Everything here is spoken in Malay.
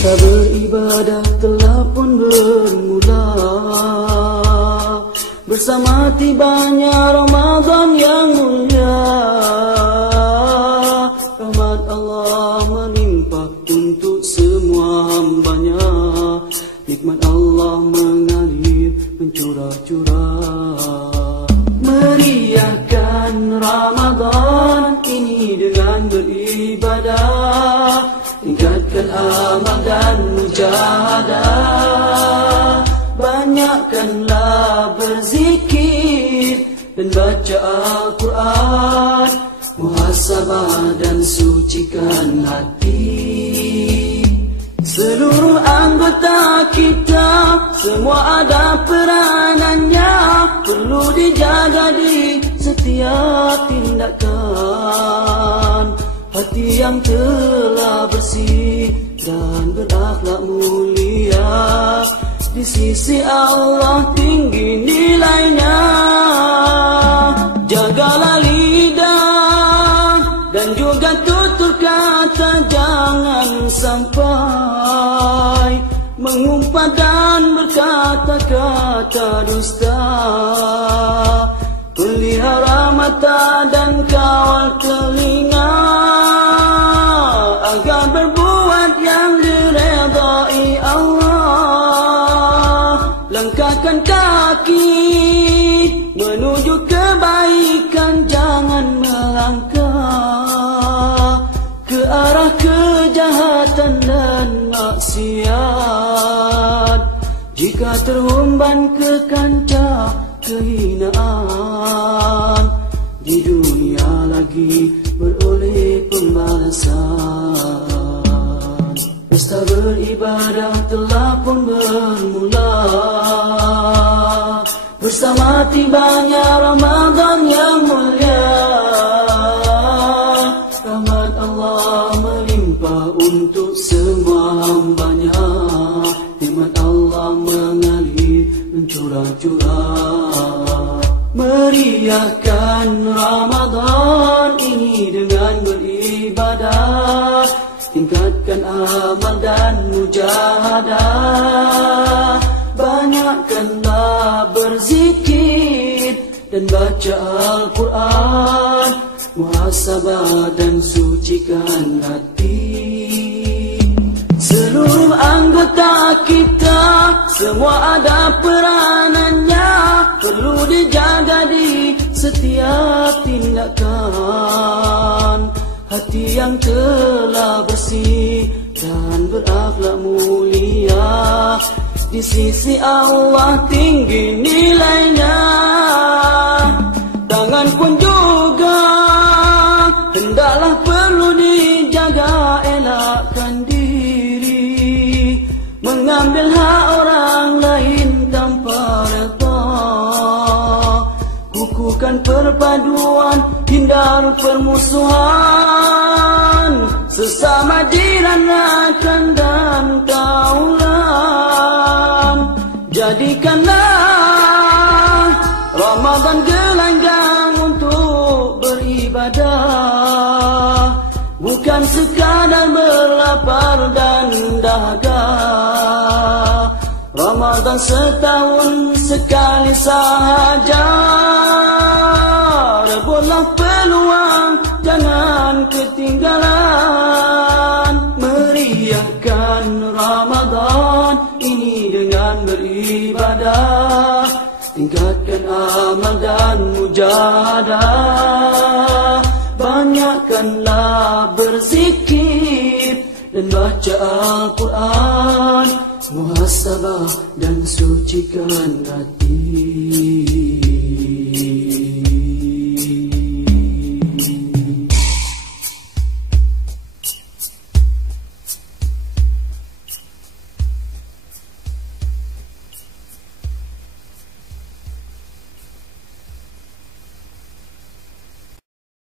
Pesta beribadah telah pun bermula, bersama tibanya Ramadan yang mulia. Rahmat Allah melimpah untuk semua hambanya, nikmat Allah mengalir mencurah-curah. Meriahkan Ramadan ini dengan beribadah, tingkatkan amal dan mujahadah. Banyakkanlah berzikir dan baca Al-Quran, muhasabah dan sucikan hati. Seluruh anggota kita semua ada peranannya, perlu dijaga di setiap tindakan. Hati yang telah bersih dan berakhlak mulia, di sisi Allah tinggi nilainya. Jagalah lidah dan juga tutur kata, jangan sampai mengumpat dan berkata-kata dusta. Pelihara mata dan kawal telinga, agar berbuat yang diredai Allah. Langkahkan kaki menuju kebaikan, jangan melangkah ke arah kejahatan dan maksiat. Jika terhumban ke kancah kehinaan, di dunia lagi beroleh pembalasan. Pesta beribadah telah pun bermula, bersama tibanya Ramadan yang mulia. Rahmat Allah melimpah untuk semua hambanya, nikmat Allah mengalir mencurah-curah. Meriahkan Ramadan ini dengan beribadah, tingkatkan amal dan mujahadah. Banyakkanlah berzikir dan baca Al-Quran, muhasabah dan sucikan hati. Seluruh anggota kita semua ada peranannya, perlu dijaga di setiap tindakan. Hati yang telah bersih dan berakhlak mulia, di sisi Allah tinggi nilainya. Tangan pun juga hendaklah perlu dijaga, elakkan diri mengambil hak orang lain tanpa reda. Kukuhkan perpaduan, hindar permusuhan, sesama jiran, rakan dan kawalan. Jadikanlah Ramadan gelanggang untuk beribadah, bukan sekadar berlapar dan dahaga. Ramadan setahun sekali sahaja, rebutlah peluang, jangan ketinggalan. Meriahkan Ramadan ini dengan beribadah, tingkatkan amal dan mujahadah. Banyakkanlah berzikir dan baca Al-Quran, muhasabah dan sucikan hati.